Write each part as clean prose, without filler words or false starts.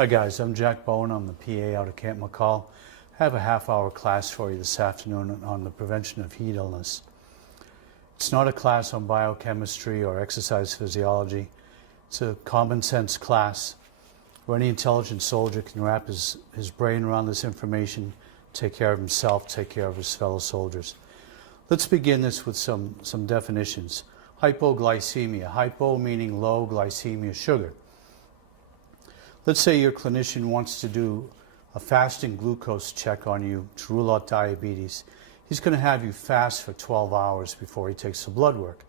Hi guys, I'm Jack Bowen. I'm the PA out of Camp McCall. I have a half-hour class for you this afternoon on the prevention of heat illness. It's not a class on biochemistry or exercise physiology. It's a common sense class where any intelligent soldier can wrap his brain around this information, take care of himself, take care of his fellow soldiers. Let's begin this with some definitions. Hypoglycemia. Hypo meaning low, glycemia, sugar. Let's say your clinician wants to do a fasting glucose check on you to rule out diabetes. He's going to have you fast for 12 hours before he takes the blood work.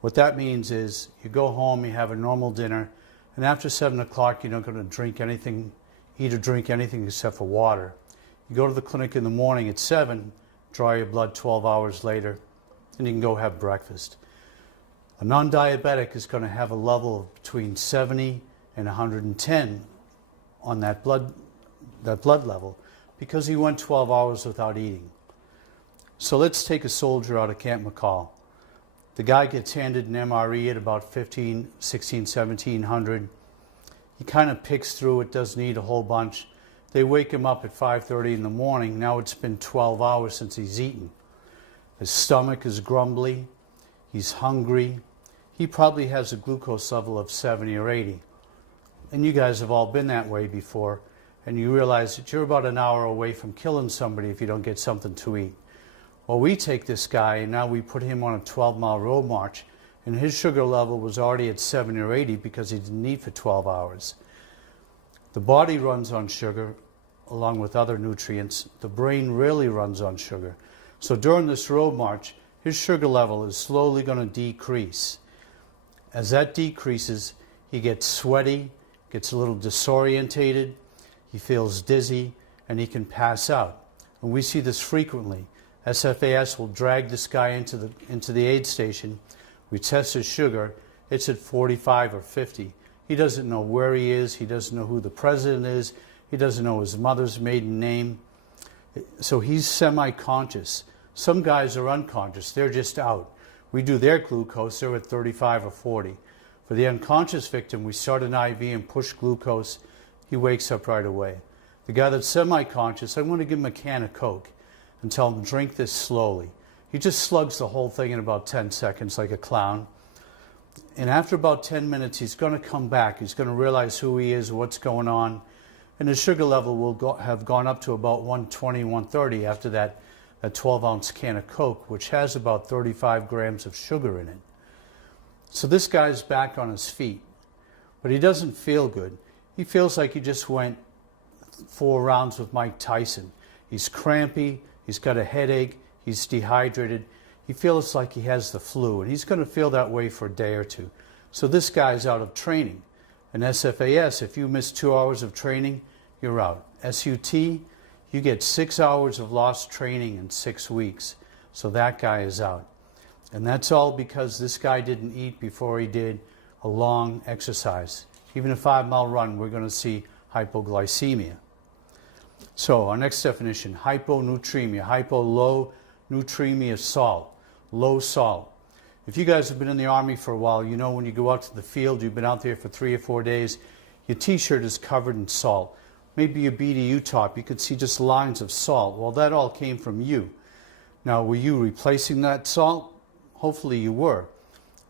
What that means is you go home, you have a normal dinner, and after 7 o'clock you're not going to drink anything, eat or drink anything except for water. You go to the clinic in the morning at 7, draw your blood 12 hours later, and you can go have breakfast. A non-diabetic is going to have a level of between 70 and 110 on that blood level because he went 12 hours without eating. So let's take a soldier out of Camp McCall. The guy gets handed an MRE at about 15, 16, 1700. He kind of picks through it, doesn't eat a whole bunch. They wake him up at 5:30 in the morning. Now it's been 12 hours since he's eaten. His stomach is grumbly. He's hungry. He probably has a glucose level of 70 or 80. And you guys have all been that way before, and you realize that you're about an hour away from killing somebody if you don't get something to eat. Well, we take this guy and now we put him on a 12-mile road march, and his sugar level was already at 70 or 80 because he didn't eat for 12 hours. The body runs on sugar along with other nutrients. The brain really runs on sugar. So during this road march, his sugar level is slowly going to decrease. As that decreases, he gets sweaty, gets a little disorientated, he feels dizzy, and he can pass out. And we see this frequently. SFAS will drag this guy into the aid station. We test his sugar. It's at 45 or 50. He doesn't know where he is. He doesn't know who the president is. He doesn't know his mother's maiden name. So he's semi-conscious. Some guys are unconscious. They're just out. We do their glucose. They're at 35 or 40. For the unconscious victim, we start an IV and push glucose. He wakes up right away. The guy that's semi-conscious, I'm going to give him a can of Coke and tell him, drink this slowly. He just slugs the whole thing in about 10 seconds like a clown. And after about 10 minutes, he's going to come back. He's going to realize who he is, what's going on. And his sugar level will have gone up to about 120, 130 after that 12-ounce can of Coke, which has about 35 grams of sugar in it. So this guy's back on his feet, but he doesn't feel good. He feels like he just went 4 rounds with Mike Tyson. He's crampy, he's got a headache, he's dehydrated. He feels like he has the flu, and he's going to feel that way for a day or two. So this guy's out of training. And SFAS, if you miss 2 hours of training, you're out. SUT, you get 6 hours of lost training in 6 weeks. So that guy is out. And that's all because this guy didn't eat before he did a long exercise. Even a 5-mile run, we're going to see hypoglycemia. So our next definition, hyponatremia. Hypo, low, natremia, salt, low salt. If you guys have been in the Army for a while, you know when you go out to the field, you've been out there for 3 or 4 days, your t-shirt is covered in salt. Maybe your BDU top, you could see just lines of salt. Well, that all came from you. Now, were you replacing that salt? Hopefully you were.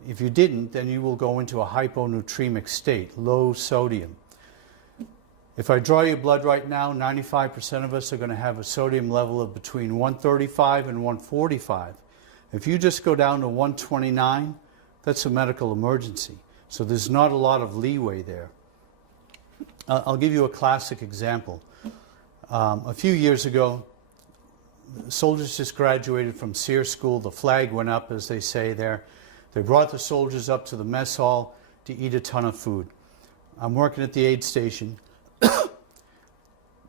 If you didn't, then you will go into a hyponatremic state, low sodium. If I draw your blood right now, 95% of us are going to have a sodium level of between 135 and 145. If you just go down to 129, that's a medical emergency. So there's not a lot of leeway there. I'll give you a classic example. A few years ago, soldiers just graduated from SEER school. The flag went up, as they say there. They brought the soldiers up to the mess hall to eat a ton of food. I'm working at the aid station.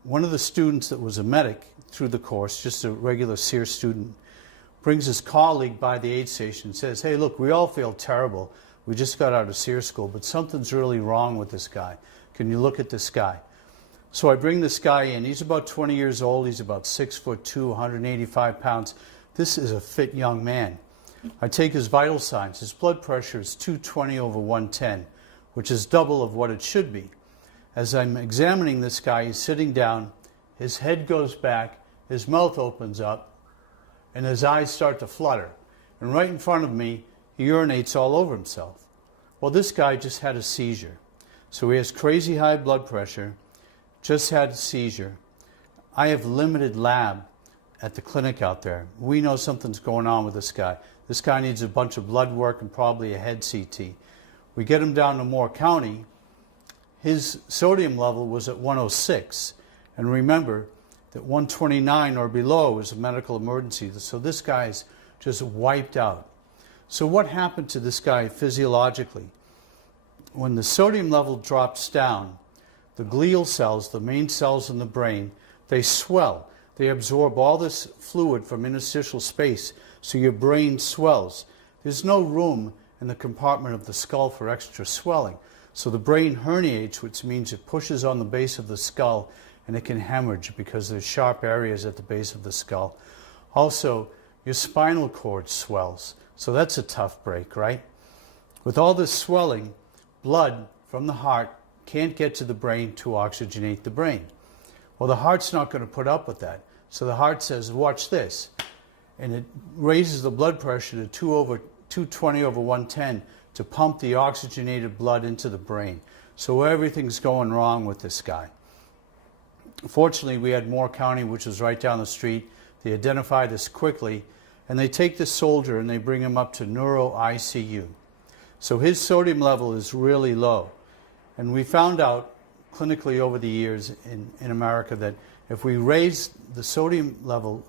One of the students that was a medic through the course, just a regular SEER student, brings his colleague by the aid station and says, hey, look, we all feel terrible. We just got out of SEER school, but something's really wrong with this guy. Can you look at this guy? So I bring this guy in. He's about 20 years old. He's about 6'2", 185 pounds. This is a fit young man. I take his vital signs. His blood pressure is 220/110, which is double of what it should be. As I'm examining this guy, he's sitting down, his head goes back, his mouth opens up, and his eyes start to flutter. And right in front of me, he urinates all over himself. Well, this guy just had a seizure. So he has crazy high blood pressure, just had a seizure. I have limited lab at the clinic out there. We know something's going on with this guy. This guy needs a bunch of blood work and probably a head CT. We get him down to Moore County. His sodium level was at 106. And remember that 129 or below is a medical emergency. So this guy's just wiped out. So what happened to this guy physiologically? When the sodium level drops down, the glial cells, the main cells in the brain, they swell. They absorb all this fluid from interstitial space, so your brain swells. There's no room in the compartment of the skull for extra swelling. So the brain herniates, which means it pushes on the base of the skull and it can hemorrhage because there's sharp areas at the base of the skull. Also, your spinal cord swells. So that's a tough break, right? With all this swelling, blood from the heart can't get to the brain to oxygenate the brain. Well, the heart's not going to put up with that. So the heart says, watch this. And it raises the blood pressure to 220 over 110 to pump the oxygenated blood into the brain. So everything's going wrong with this guy. Fortunately, we had Moore County, which was right down the street. They identify this quickly, and they take this soldier and they bring him up to neuro ICU. So his sodium level is really low. And we found out clinically over the years in America that if we raise the sodium level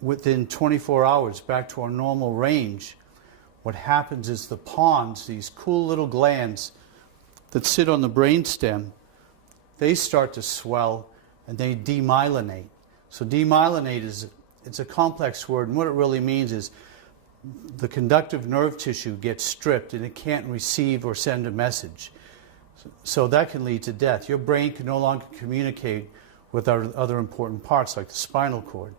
within 24 hours back to our normal range, what happens is the pons, these cool little glands that sit on the brainstem, they start to swell and they demyelinate. So demyelinate it's a complex word, and what it really means is the conductive nerve tissue gets stripped and it can't receive or send a message. So that can lead to death. Your brain can no longer communicate with our other important parts like the spinal cord.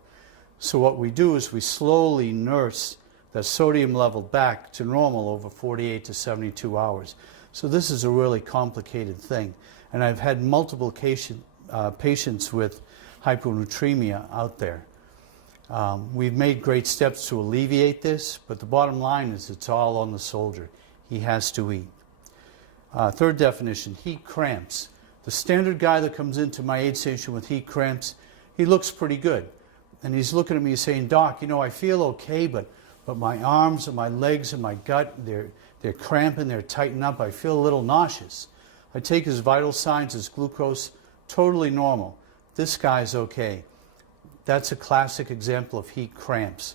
So what we do is we slowly nurse that sodium level back to normal over 48 to 72 hours. So this is a really complicated thing. And I've had multiple patients with hyponatremia out there. We've made great steps to alleviate this, but the bottom line is it's all on the soldier. He has to eat. Third definition, heat cramps. The standard guy that comes into my aid station with heat cramps, he looks pretty good. And he's looking at me saying, Doc, you know, I feel okay, but my arms and my legs and my gut, they're cramping, they're tightening up. I feel a little nauseous. I take his vital signs, his glucose, totally normal. This guy's okay. That's a classic example of heat cramps,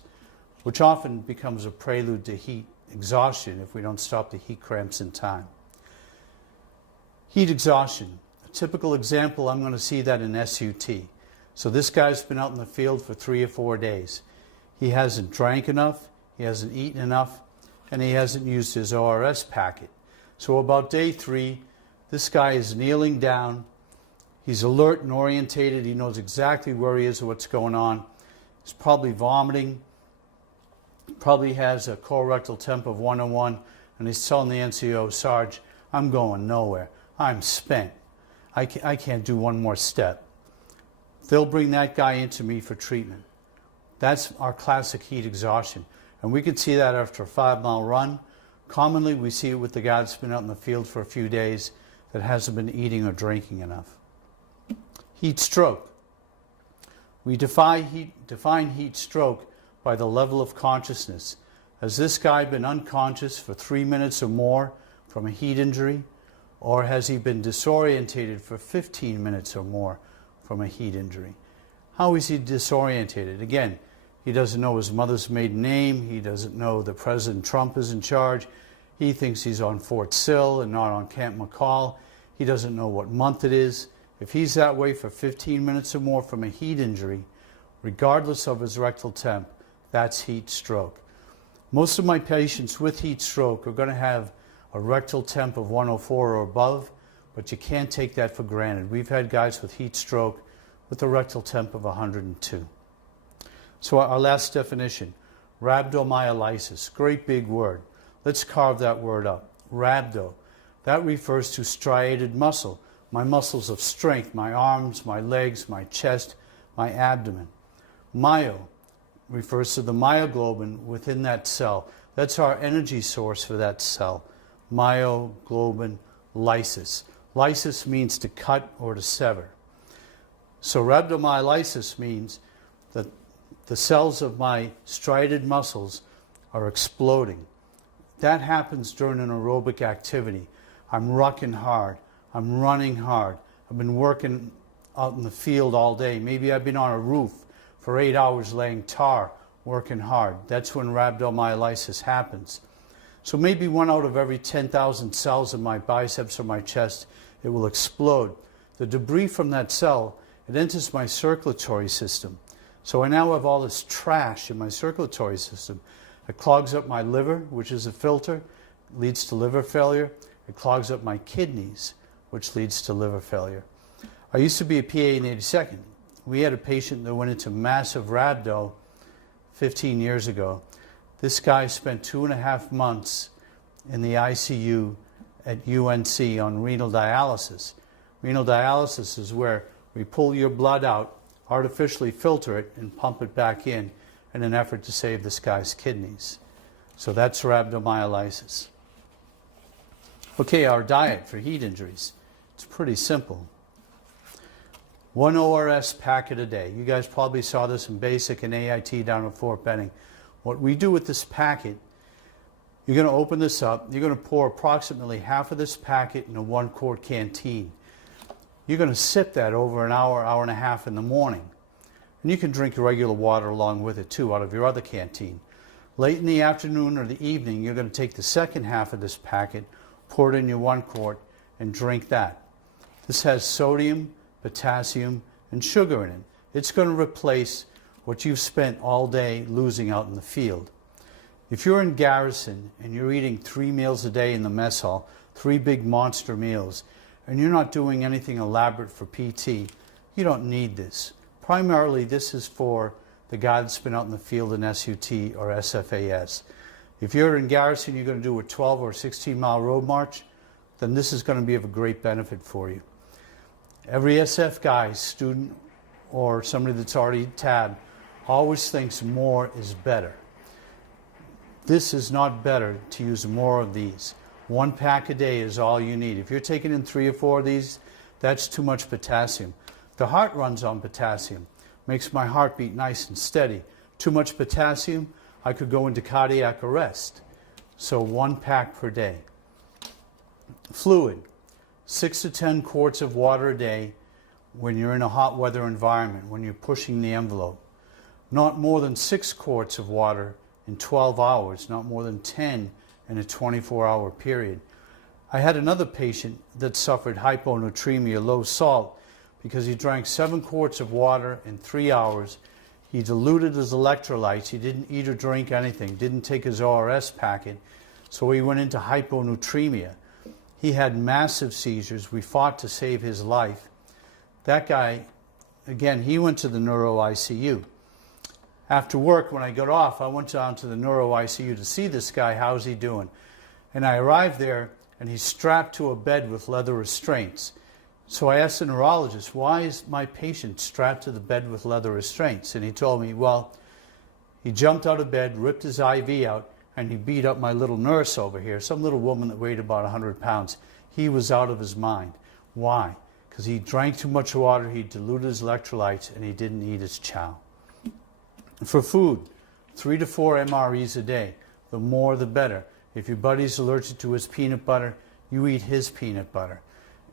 which often becomes a prelude to heat exhaustion if we don't stop the heat cramps in time. Heat exhaustion. A typical example, I'm going to see that in SUT. So this guy's been out in the field for 3 or 4 days. He hasn't drank enough, he hasn't eaten enough, and he hasn't used his ORS packet. So about day 3, this guy is kneeling down. He's alert and orientated. He knows exactly where he is and what's going on. He's probably vomiting. Probably has a colorectal temp of 101. And he's telling the NCO, Sarge, I'm going nowhere. I'm spent. I can't do one more step. They'll bring that guy into me for treatment. That's our classic heat exhaustion. And we can see that after a 5-mile run. Commonly, we see it with the guy that's been out in the field for a few days that hasn't been eating or drinking enough. Heat stroke. We define heat stroke by the level of consciousness. Has this guy been unconscious for 3 minutes or more from a heat injury? Or has he been disorientated for 15 minutes or more from a heat injury? How is he disorientated? Again, he doesn't know his mother's maiden name. He doesn't know that President Trump is in charge. He thinks he's on Fort Sill and not on Camp McCall. He doesn't know what month it is. If he's that way for 15 minutes or more from a heat injury, regardless of his rectal temp, that's heat stroke. Most of my patients with heat stroke are going to have a rectal temp of 104 or above, but you can't take that for granted. We've had guys with heat stroke with a rectal temp of 102. So our last definition, rhabdomyolysis, great big word. Let's carve that word up. Rhabdo, that refers to striated muscle, my muscles of strength, my arms, my legs, my chest, my abdomen. Myo refers to the myoglobin within that cell. That's our energy source for that cell. Myoglobin lysis. Lysis means to cut or to sever. So rhabdomyolysis means that the cells of my striated muscles are exploding. That happens during an aerobic activity. I'm rucking hard. I'm running hard. I've been working out in the field all day. Maybe I've been on a roof for 8 hours laying tar, working hard. That's when rhabdomyolysis happens. So maybe 1 out of every 10,000 cells in my biceps or my chest, it will explode. The debris from that cell, it enters my circulatory system. So I now have all this trash in my circulatory system. It clogs up my liver, which is a filter, leads to liver failure. It clogs up my kidneys, which leads to liver failure. I used to be a PA in 82nd. We had a patient that went into massive rhabdo 15 years ago. This guy spent 2.5 months in the ICU at UNC on renal dialysis. Renal dialysis is where we pull your blood out, artificially filter it, and pump it back in an effort to save this guy's kidneys. So that's rhabdomyolysis. Okay, our diet for heat injuries. It's pretty simple. 1 ORS packet a day. You guys probably saw this in basic and AIT down at Fort Benning. What we do with this packet, you're going to open this up. You're going to pour approximately half of this packet in a 1-quart canteen. You're going to sip that over an hour, hour and a half in the morning. And you can drink regular water along with it too out of your other canteen. Late in the afternoon or the evening, you're going to take the second half of this packet, pour it in your 1 quart, and drink that. This has sodium, potassium, and sugar in it. It's going to replace what you've spent all day losing out in the field. If you're in garrison and you're eating 3 meals a day in the mess hall, 3 big monster meals, and you're not doing anything elaborate for PT, you don't need this. Primarily, this is for the guy that's been out in the field in SUT or SFAS. If you're in garrison, you're going to do a 12 or 16-mile road march, then this is going to be of a great benefit for you. Every SF guy, student, or somebody that's already tabbed, always thinks more is better. This is not better to use more of these. 1 pack a day is all you need. If you're taking in 3 or 4 of these, that's too much potassium. The heart runs on potassium, makes my heart beat nice and steady. Too much potassium, I could go into cardiac arrest. So 1 pack per day. Fluid, 6 to 10 quarts of water a day when you're in a hot weather environment, when you're pushing the envelope. Not more than 6 quarts of water in 12 hours, not more than 10 in a 24-hour period. I had another patient that suffered hyponatremia, low salt, because he drank 7 quarts of water in 3 hours. He diluted his electrolytes. He didn't eat or drink anything, didn't take his ORS packet, so he went into hyponatremia. He had massive seizures. We fought to save his life. That guy, again, he went to the neuro ICU. After work, when I got off, I went down to the neuro ICU to see this guy. How's he doing? And I arrived there, and he's strapped to a bed with leather restraints. So I asked the neurologist, why is my patient strapped to the bed with leather restraints? And he told me, well, he jumped out of bed, ripped his IV out, and he beat up my little nurse over here, some little woman that weighed about 100 pounds. He was out of his mind. Why? Because he drank too much water, he diluted his electrolytes, and he didn't eat his chow. For food, 3 to 4 MREs a day. The more, the better. If your buddy's allergic to his peanut butter, you eat his peanut butter.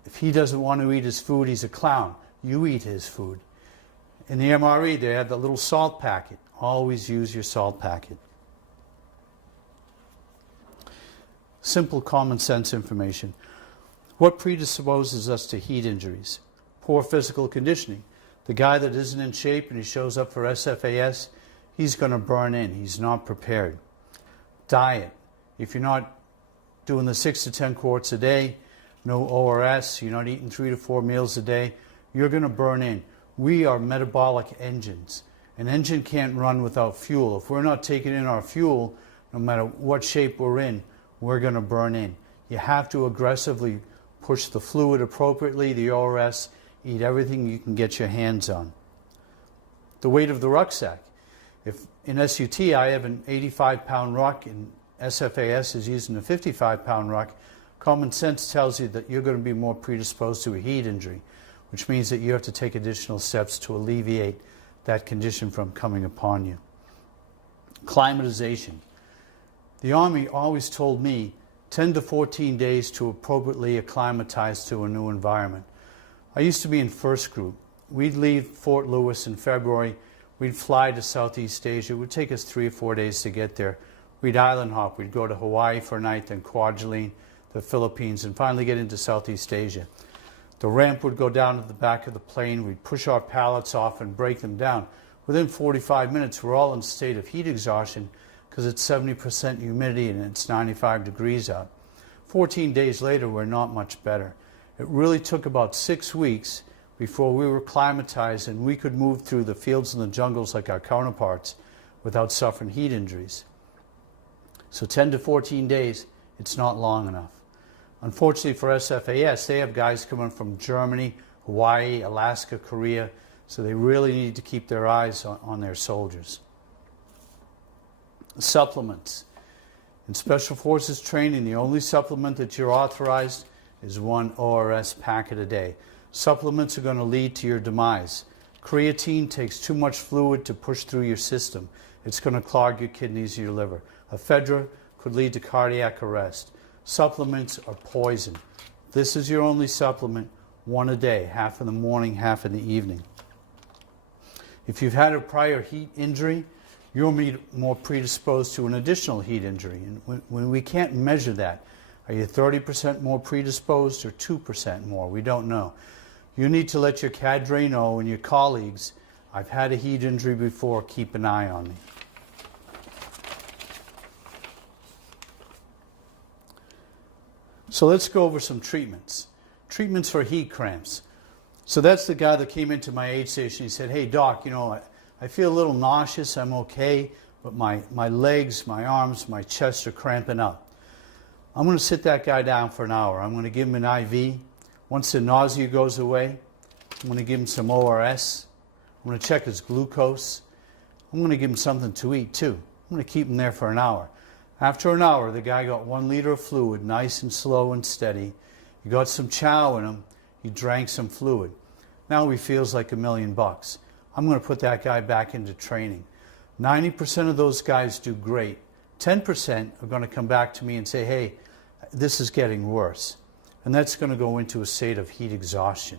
If he doesn't want to eat his food, he's a clown. You eat his food. In the MRE, they have the little salt packet. Always use your salt packet. Simple common sense information. What predisposes us to heat injuries? Poor physical conditioning. The guy that isn't in shape and he shows up for SFAS, he's going to burn in. He's not prepared. Diet. If you're not doing the 6 to 10 quarts a day, no ORS, you're not eating 3 to 4 meals a day, you're going to burn in. We are metabolic engines. An engine can't run without fuel. If we're not taking in our fuel, no matter what shape we're in, we're going to burn in. You have to aggressively push the fluid appropriately, the ORS, eat everything you can get your hands on. The weight of the rucksack. If in SUT I have an 85-pound ruck and SFAS is using a 55-pound ruck, common sense tells you that you're going to be more predisposed to a heat injury, which means that you have to take additional steps to alleviate that condition from coming upon you. Climatization. The Army always told me 10 to 14 days to appropriately acclimatize to a new environment. I used to be in first group. We'd leave Fort Lewis in February. We'd fly to Southeast Asia. It would take us 3 or 4 days to get there. We'd island hop. We'd go to Hawaii for a night, then Kwajalein, the Philippines, and finally get into Southeast Asia. The ramp would go down to the back of the plane. We'd push our pallets off and break them down. Within 45 minutes, we're all in a state of heat exhaustion because it's 70% humidity and it's 95 degrees out. 14 days later, we're not much better. It really took about 6 weeks before we were climatized and we could move through the fields and the jungles like our counterparts without suffering heat injuries. So 10 to 14 days, it's not long enough. Unfortunately for SFAS, they have guys coming from Germany, Hawaii, Alaska, Korea, so they really need to keep their eyes on their soldiers. Supplements. In Special Forces training, the only supplement that you're authorized is 1 ORS packet a day. Supplements are going to lead to your demise. Creatine takes too much fluid to push through your system. It's going to clog your kidneys and your liver. Ephedra could lead to cardiac arrest. Supplements are poison. This is your only supplement, 1 a day, half in the morning, half in the evening. If you've had a prior heat injury, you'll be more predisposed to an additional heat injury. And when we can't measure that, are you 30% more predisposed or 2% more? We don't know. You need to let your cadre know and your colleagues, I've had a heat injury before, keep an eye on me. So let's go over some treatments. Treatments for heat cramps. So that's the guy that came into my aid station. He said, hey doc, you know, I feel a little nauseous, I'm okay, but my legs, my arms, my chest are cramping up. I'm going to sit that guy down for an hour. I'm going to give him an IV. Once the nausea goes away, I'm going to give him some ORS. I'm going to check his glucose. I'm going to give him something to eat too. I'm going to keep him there for an hour. After an hour, the guy got 1 liter of fluid, nice and slow and steady. He got some chow in him. He drank some fluid. Now he feels like $1 million. I'm going to put that guy back into training. 90% of those guys do great. 10% are going to come back to me and say, hey, this is getting worse. And that's going to go into a state of heat exhaustion.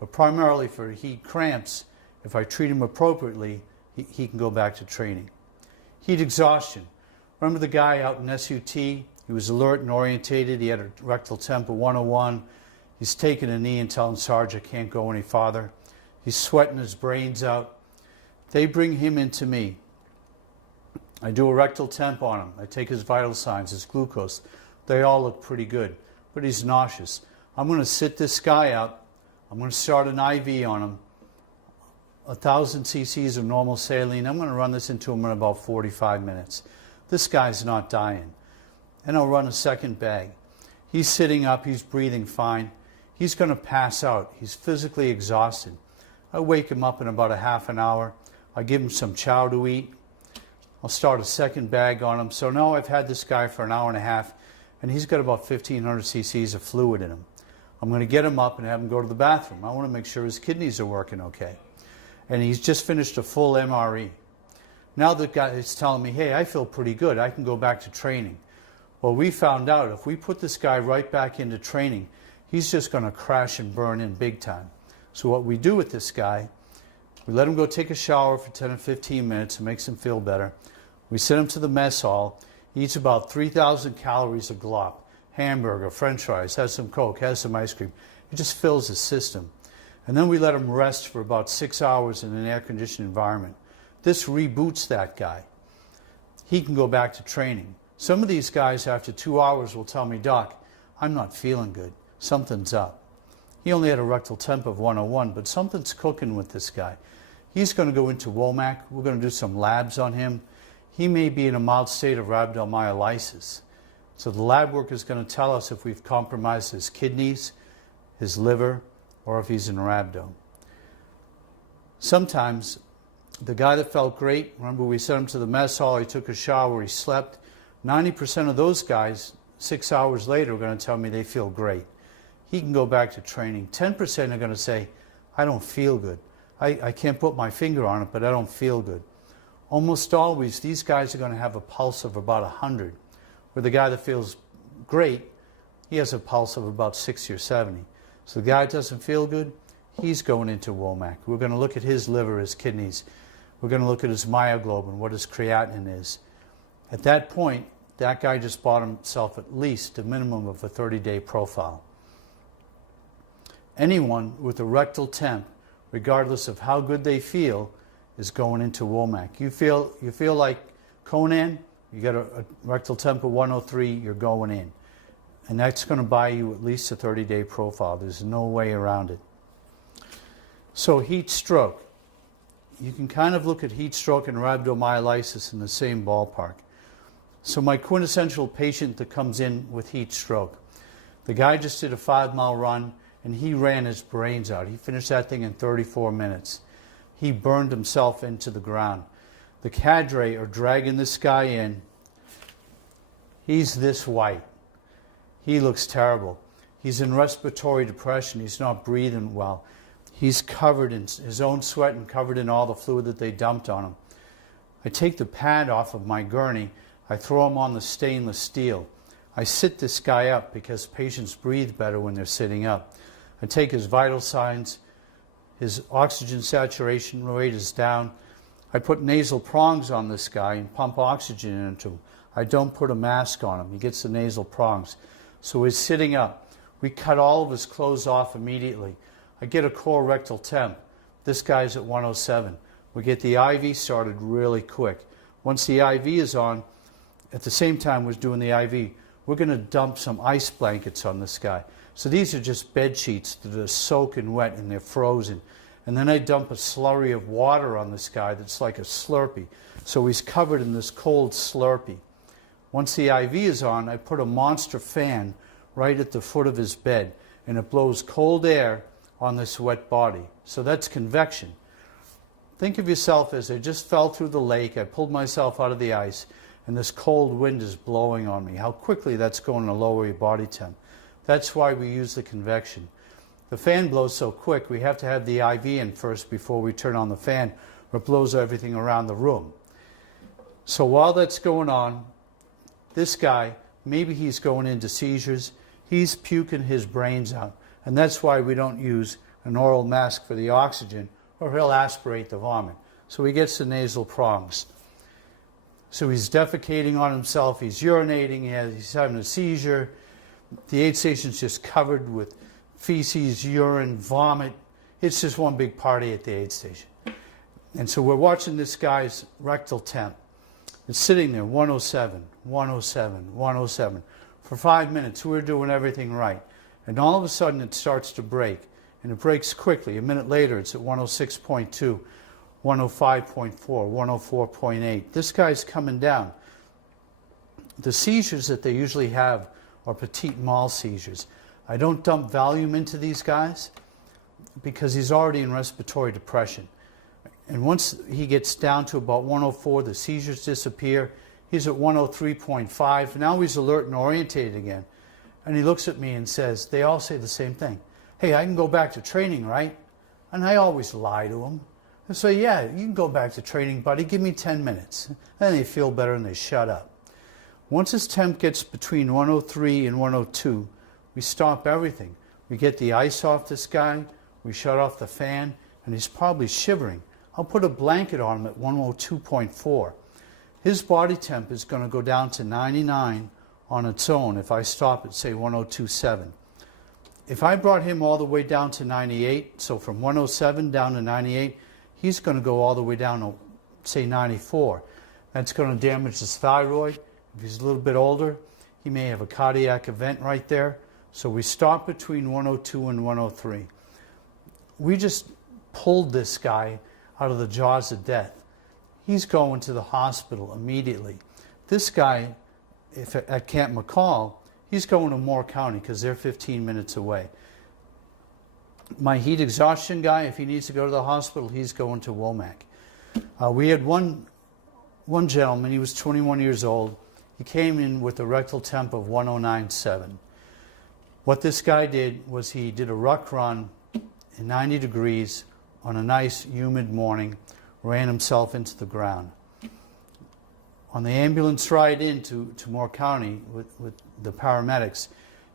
But primarily for heat cramps, if I treat him appropriately, he can go back to training. Heat exhaustion. Remember the guy out in SUT? He was alert and orientated. He had a rectal temp of 101. He's taking a knee and telling Sarge, I can't go any farther. He's sweating his brains out. They bring him into me. I do a rectal temp on him. I take his vital signs, his glucose. They all look pretty good, but he's nauseous. I'm going to sit this guy out. I'm going to start an IV on him. 1,000 cc's of normal saline. I'm going to run this into him in about 45 minutes. This guy's not dying. And I'll run a second bag. He's sitting up. He's breathing fine. He's going to pass out. He's physically exhausted. I wake him up in about a half an hour. I give him some chow to eat. I'll start a second bag on him. So now I've had this guy for an hour and a half, and he's got about 1,500 cc's of fluid in him. I'm going to get him up and have him go to the bathroom. I want to make sure his kidneys are working okay. And he's just finished a full MRE. Now the guy is telling me, hey, I feel pretty good. I can go back to training. Well, we found out if we put this guy right back into training, he's just going to crash and burn in big time. So what we do with this guy, we let him go take a shower for 10 or 15 minutes. It makes him feel better. We send him to the mess hall. He eats about 3,000 calories of glop. Hamburger, french fries, has some Coke, has some ice cream. It just fills his system. And then we let him rest for about 6 hours in an air-conditioned environment. This reboots that guy. He can go back to training. Some of these guys, after 2 hours, will tell me, Doc, I'm not feeling good. Something's up. He only had a rectal temp of 101, but something's cooking with this guy. He's going to go into WOMAC. We're going to do some labs on him. He may be in a mild state of rhabdomyolysis. So the lab work is going to tell us if we've compromised his kidneys, his liver, or if he's in rhabdo. Sometimes the guy that felt great, remember we sent him to the mess hall, he took a shower, he slept. 90% of those guys, 6 hours later, are going to tell me they feel great. He can go back to training. 10% are going to say, I don't feel good. I can't put my finger on it, but I don't feel good. Almost always, these guys are going to have a pulse of about 100, where the guy that feels great, he has a pulse of about 60 or 70. So the guy that doesn't feel good, he's going into WOMAC. We're going to look at his liver, his kidneys. We're going to look at his myoglobin, what his creatinine is. At that point, that guy just bought himself at least a minimum of a 30-day profile. Anyone with a rectal temp, regardless of how good they feel, is going into WOMAC. You feel like Conan, you got a rectal temp of 103, you're going in. And that's going to buy you at least a 30-day profile. There's no way around it. So heat stroke. You can kind of look at heat stroke and rhabdomyolysis in the same ballpark. So my quintessential patient that comes in with heat stroke, the guy just did a 5-mile run and he ran his brains out. He finished that thing in 34 minutes. He burned himself into the ground. The cadre are dragging this guy in. He's this white. He looks terrible. He's in respiratory depression. He's not breathing well. He's covered in his own sweat and covered in all the fluid that they dumped on him. I take the pad off of my gurney. I throw him on the stainless steel. I sit this guy up because patients breathe better when they're sitting up. I take his vital signs. His oxygen saturation rate is down. I put nasal prongs on this guy and pump oxygen into him. I don't put a mask on him. He gets the nasal prongs. So he's sitting up. We cut all of his clothes off immediately. I get a core rectal temp. This guy's at 107. We get the IV started really quick. Once the IV is on, at the same time we're doing the IV, we're going to dump some ice blankets on this guy. So these are just bed sheets that are soaking wet and they're frozen. And then I dump a slurry of water on this guy that's like a Slurpee. So he's covered in this cold Slurpee. Once the IV is on, I put a monster fan right at the foot of his bed, and it blows cold air on this wet body. So that's convection. Think of yourself as I just fell through the lake, I pulled myself out of the ice, and this cold wind is blowing on me. How quickly that's going to lower your body temp. That's why we use the convection. The fan blows so quick, we have to have the IV in first before we turn on the fan, or it blows everything around the room. So while that's going on, this guy, maybe he's going into seizures, he's puking his brains out. And that's why we don't use an oral mask for the oxygen, or he'll aspirate the vomit. So he gets the nasal prongs. So he's defecating on himself, he's urinating, he's having a seizure. The aid station's just covered with feces, urine, vomit. It's just one big party at the aid station. And so we're watching this guy's rectal temp. It's sitting there, 107, 107, 107. For 5 minutes, we're doing everything right. And all of a sudden, it starts to break. And it breaks quickly. A minute later, it's at 106.2, 105.4, 104.8. This guy's coming down. The seizures that they usually have are petit mal seizures. I don't dump Valium into these guys because he's already in respiratory depression. And once he gets down to about 104, the seizures disappear. He's at 103.5. Now he's alert and orientated again. And he looks at me and says, they all say the same thing. Hey, I can go back to training, right? And I always lie to them. I say, yeah, you can go back to training, buddy. Give me 10 minutes. Then they feel better and they shut up. Once his temp gets between 103 and 102, we stop everything. We get the ice off this guy, we shut off the fan, and he's probably shivering. I'll put a blanket on him at 102.4. His body temp is going to go down to 99 on its own if I stop at, say, 102.7. If I brought him all the way down to 98, so from 107 down to 98, he's going to go all the way down to, say, 94. That's going to damage his thyroid. If he's a little bit older, he may have a cardiac event right there. So we stop between 102 and 103. We just pulled this guy out of the jaws of death. He's going to the hospital immediately. This guy if at Camp McCall, he's going to Moore County because they're 15 minutes away. My heat exhaustion guy, if he needs to go to the hospital, he's going to Womack. We had one gentleman, he was 21 years old. He came in with a rectal temp of 109.7. What this guy did was he did a ruck run in 90 degrees on a nice humid morning, ran himself into the ground. On the ambulance ride into Moore County with the paramedics,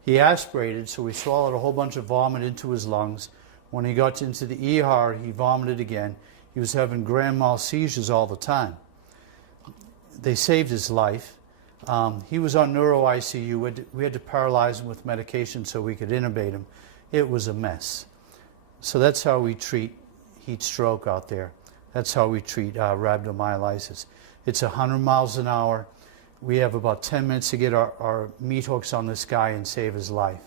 he aspirated, so we swallowed a whole bunch of vomit into his lungs. When he got into the ER, he vomited again. He was having grand mal seizures all the time. They saved his life. He was on neuro ICU. We had to paralyze him with medication so we could intubate him. It was a mess. So that's how we treat heat stroke out there. That's how we treat rhabdomyolysis. It's 100 miles an hour. We have about 10 minutes to get our meat hooks on this guy and save his life.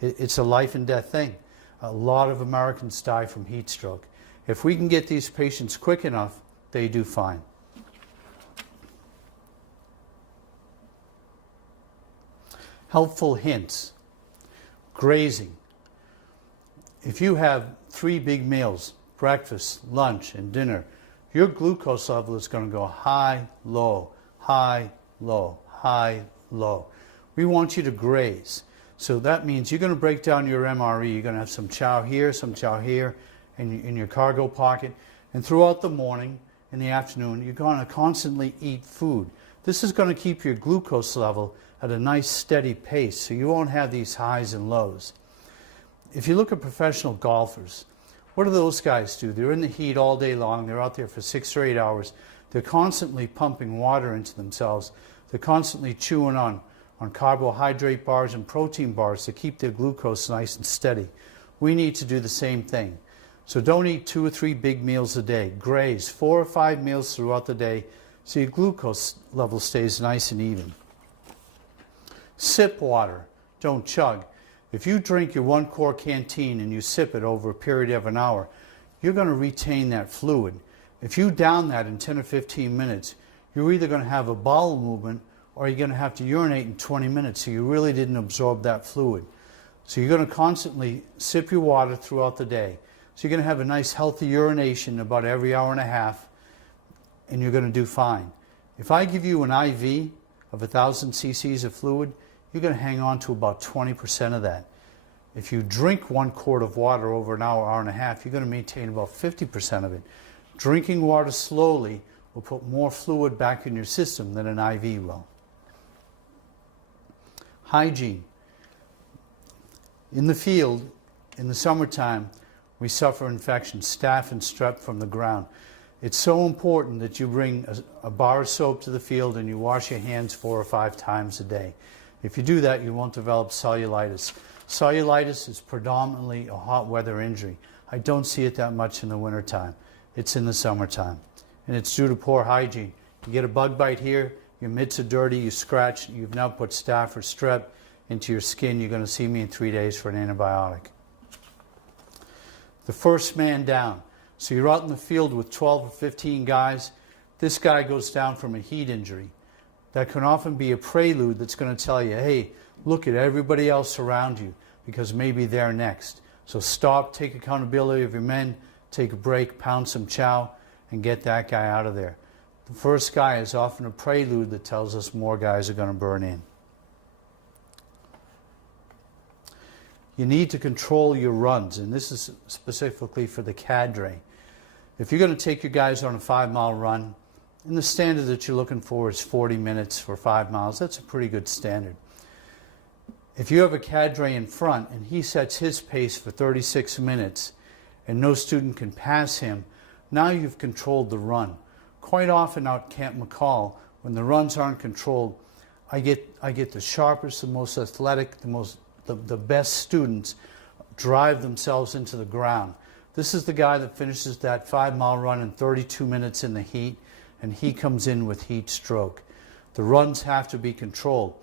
It's a life and death thing. A lot of Americans die from heat stroke. If we can get these patients quick enough, they do fine. Helpful hints. Grazing. If you have 3 big meals, breakfast, lunch, and dinner, your glucose level is going to go high, low, high, low, high, low. We want you to graze. So that means you're going to break down your MRE. You're going to have some chow here, in your cargo pocket. And throughout the morning, in the afternoon, you're going to constantly eat food. This is going to keep your glucose level at a nice steady pace, so you won't have these highs and lows. If you look at professional golfers, what do those guys do? They're in the heat all day long. They're out there for 6 or 8 hours. They're constantly pumping water into themselves. They're constantly chewing on carbohydrate bars and protein bars to keep their glucose nice and steady. We need to do the same thing. So don't eat 2 or 3 big meals a day. Graze 4 or 5 meals throughout the day so your glucose level stays nice and even. Sip water, don't chug. If you drink your 1-quart canteen and you sip it over a period of an hour, you're going to retain that fluid. If you down that in 10 or 15 minutes, you're either going to have a bowel movement or you're going to have to urinate in 20 minutes, so you really didn't absorb that fluid. So you're going to constantly sip your water throughout the day. So you're going to have a nice healthy urination about every hour and a half, and you're going to do fine. If I give you an IV of 1,000 cc's of fluid, you're going to hang on to about 20% of that. If you drink 1 quart of water over an hour, hour and a half, you're going to maintain about 50% of it. Drinking water slowly will put more fluid back in your system than an IV will. Hygiene. In the field, in the summertime, we suffer infections, staph and strep from the ground. It's so important that you bring a bar of soap to the field and you wash your hands 4 or 5 times a day. If you do that, you won't develop cellulitis. Cellulitis is predominantly a hot weather injury. I don't see it that much in the wintertime. It's in the summertime. And it's due to poor hygiene. You get a bug bite here, your mitts are dirty, you scratch, you've now put staph or strep into your skin. You're going to see me in 3 days for an antibiotic. The first man down. So you're out in the field with 12 or 15 guys. This guy goes down from a heat injury. That can often be a prelude that's going to tell you, hey, look at everybody else around you because maybe they're next. So stop, take accountability of your men, take a break, pound some chow, and get that guy out of there. The first guy is often a prelude that tells us more guys are going to burn in. You need to control your runs, and this is specifically for the cadre. If you're going to take your guys on a 5-mile run, and the standard that you're looking for is 40 minutes for 5 miles. That's a pretty good standard. If you have a cadre in front and he sets his pace for 36 minutes and no student can pass him, now you've controlled the run. Quite often out at Camp McCall, when the runs aren't controlled, I get the sharpest, the most athletic, the best students drive themselves into the ground. This is the guy that finishes that 5-mile run in 32 minutes in the heat, and he comes in with heat stroke. The runs have to be controlled.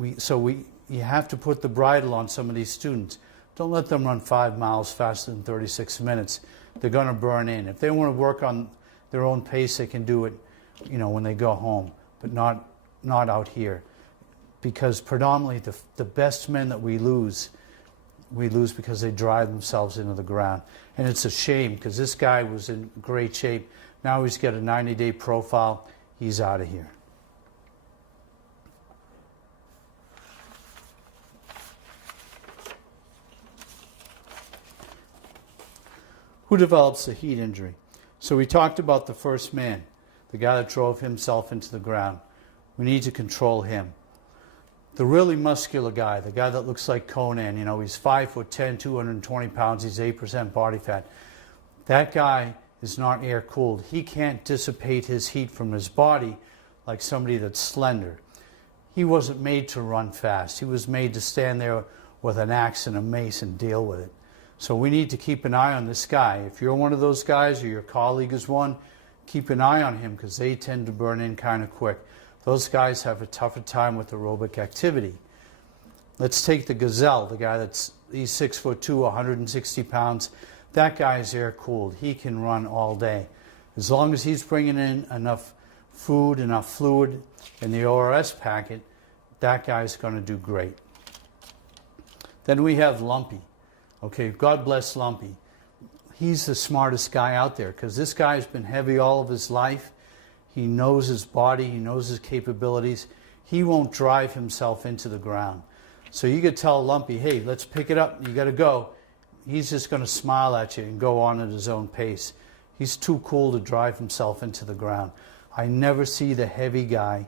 You have to put the bridle on some of these students. Don't let them run 5 miles faster than 36 minutes. They're going to burn in. If they want to work on their own pace, they can do it, when they go home, but not out here. because predominantly the best men that we lose because they drive themselves into the ground. And it's a shame because this guy was in great shape. Now he's got a 90-day profile. He's out of here. Who develops a heat injury? So we talked about the first man, the guy that drove himself into the ground. We need to control him. The really muscular guy, the guy that looks like Conan, you know, he's 5'10", 220 pounds, he's 8% body fat. That guy is not air cooled. He can't dissipate his heat from his body like somebody that's slender. He wasn't made to run fast. He was made to stand there with an axe and a mace and deal with it. So we need to keep an eye on this guy. If you're one of those guys or your colleague is one, keep an eye on him because they tend to burn in kind of quick. Those guys have a tougher time with aerobic activity. Let's take the gazelle, the guy he's 6'2", 160 pounds. That guy is air cooled. He can run all day. As long as he's bringing in enough food, enough fluid in the ORS packet, that guy's going to do great. Then we have Lumpy. Okay, God bless Lumpy. He's the smartest guy out there because this guy's been heavy all of his life. He knows his body. He knows his capabilities. He won't drive himself into the ground. So you could tell Lumpy, hey, let's pick it up. You got to go. He's just going to smile at you and go on at his own pace. He's too cool to drive himself into the ground. I never see the heavy guy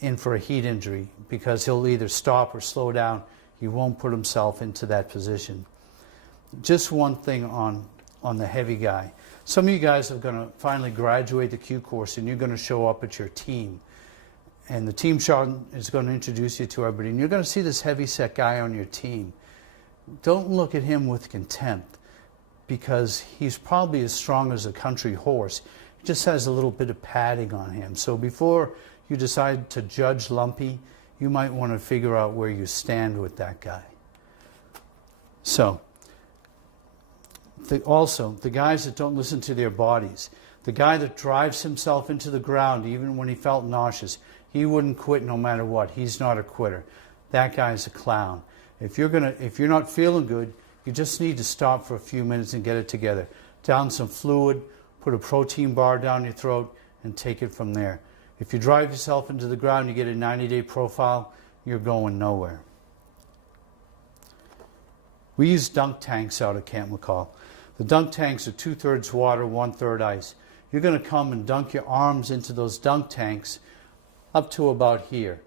in for a heat injury because he'll either stop or slow down. He won't put himself into that position. Just one thing on the heavy guy. Some of you guys are going to finally graduate the Q course and you're going to show up at your team. And the team sergeant is going to introduce you to everybody. And you're going to see this heavy-set guy on your team. Don't look at him with contempt because he's probably as strong as a country horse. He just has a little bit of padding on him. So before you decide to judge Lumpy, you might want to figure out where you stand with that guy. So, also, the guys that don't listen to their bodies, the guy that drives himself into the ground even when he felt nauseous, he wouldn't quit no matter what. He's not a quitter. That guy's a clown. If you're not feeling good, you just need to stop for a few minutes and get it together. Down some fluid, put a protein bar down your throat, and take it from there. If you drive yourself into the ground, you get a 90-day profile, you're going nowhere. We use dunk tanks out at Camp McCall. The dunk tanks are 2/3 water, 1/3 ice. You're going to come and dunk your arms into those dunk tanks up to about here.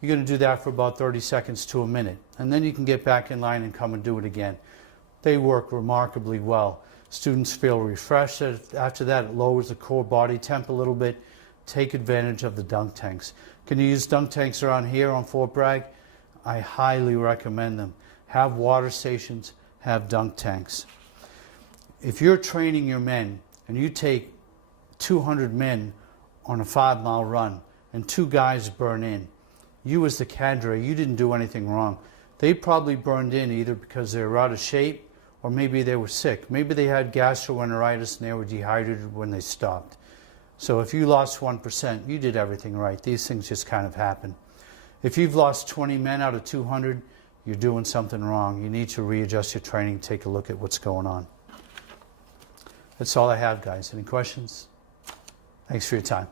You're going to do that for about 30 seconds to a minute. And then you can get back in line and come and do it again. They work remarkably well. Students feel refreshed. After that, it lowers the core body temp a little bit. Take advantage of the dunk tanks. Can you use dunk tanks around here on Fort Bragg? I highly recommend them. Have water stations, have dunk tanks. If you're training your men and you take 200 men on a 5-mile run and 2 guys burn in, you as the cadre, you didn't do anything wrong. They probably burned in either because they were out of shape or maybe they were sick. Maybe they had gastroenteritis and they were dehydrated when they stopped. So if you lost 1%, you did everything right. These things just kind of happen. If you've lost 20 men out of 200, you're doing something wrong. You need to readjust your training, take a look at what's going on. That's all I have, guys. Any questions? Thanks for your time.